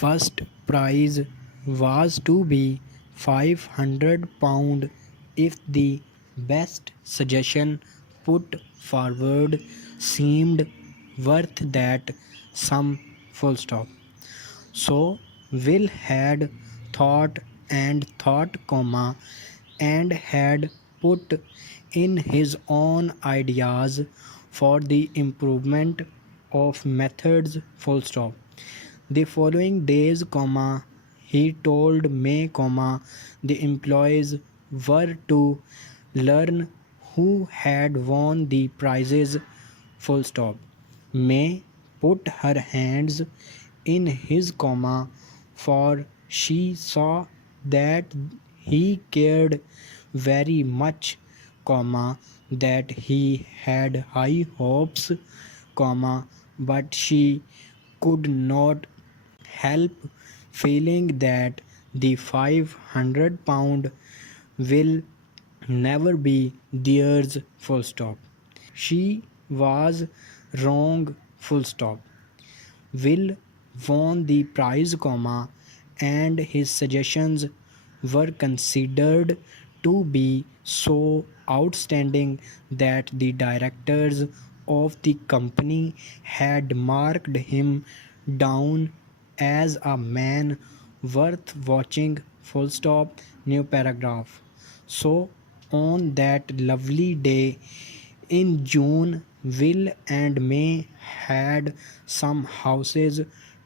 first prize was to be £500 if the best suggestion put forward seemed worth that sum. Full stop. So Will had thought and thought, and had put in his own ideas for the improvement of methods. Full stop. The following days, he told May, the employees were to learn who had won the prizes. Full stop. May put her hands in his, for she saw that he cared very much, that he had high hopes, but she could not help feeling that the £500 will never be theirs. Full stop. She was wrong. Full stop. Will won the prize, and his suggestions were considered to be so outstanding that the directors of the company had marked him down as a man worth watching. Full stop. New paragraph. So on that lovely day in June, Will and May had some houses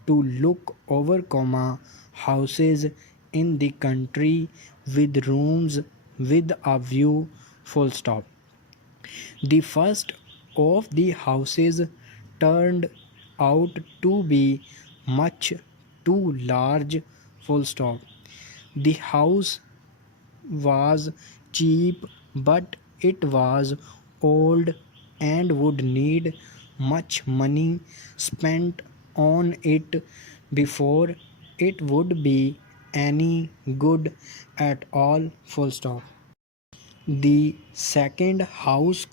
to look over, houses in the country with rooms with a view. Full stop. The first of the houses turned out to be much too large. Full stop. The house was cheap, but it was old and would need much money spent on it before it would be any good at all. Full stop. The second house,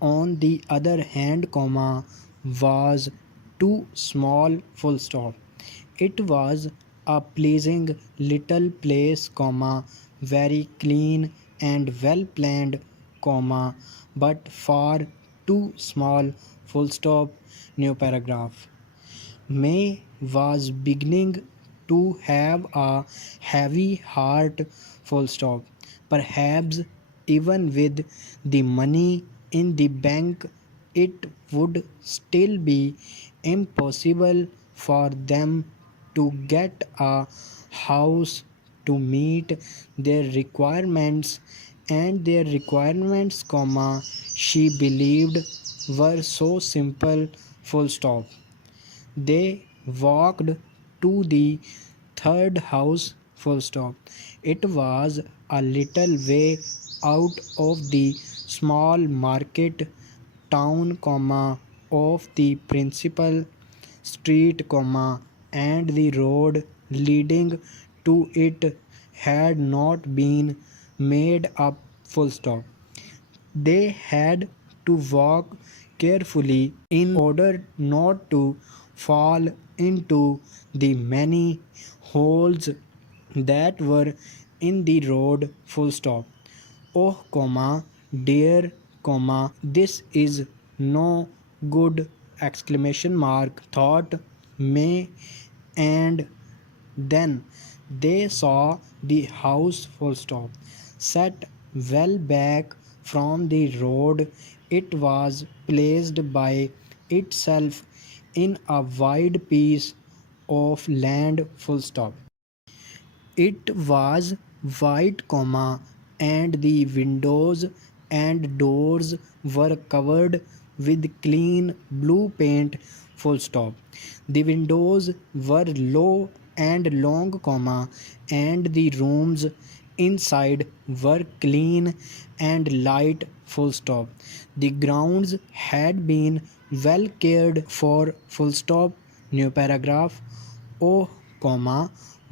on the other hand, was too small. Full stop. It was a pleasing little place, very clean and well planned, but far too small. Full stop. New paragraph. May was beginning to have a heavy heart. Full stop. Perhaps even with the money in the bank, it would still be impossible for them to get a house to meet their requirements, and their requirements, she believed, were so simple. Full stop. They walked to the third house. Full stop. It was a little way out of the small market town, of the principal street, and the road leading to it had not been made up. Full stop. They had to walk carefully in order not to fall into the many holes that were in the road. Full stop. Oh, dear, this is no good! Exclamation mark, thought May, and then they saw the house. Full stop. Set well back from the road. It was placed by itself in a wide piece of land. Full stop. It was white, and the windows and doors were covered with clean blue paint. Full stop. The windows were low and long, and the rooms inside were clean and light. Full stop. The grounds had been well cared for. Full stop. New paragraph. Oh,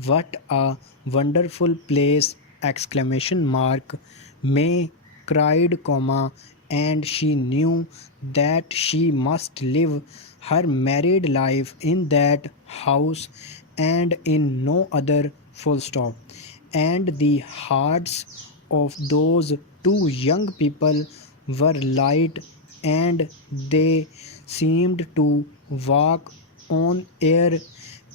what a wonderful place! Exclamation mark. May cried, and she knew that she must live her married life in that house and in no other. Full stop. And the hearts of those two young people were light, and they seemed to walk on air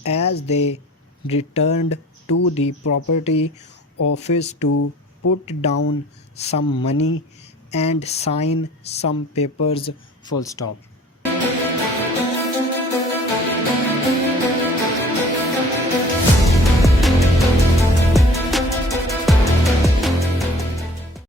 as they returned to the property office to put down some money and sign some papers. Full stop.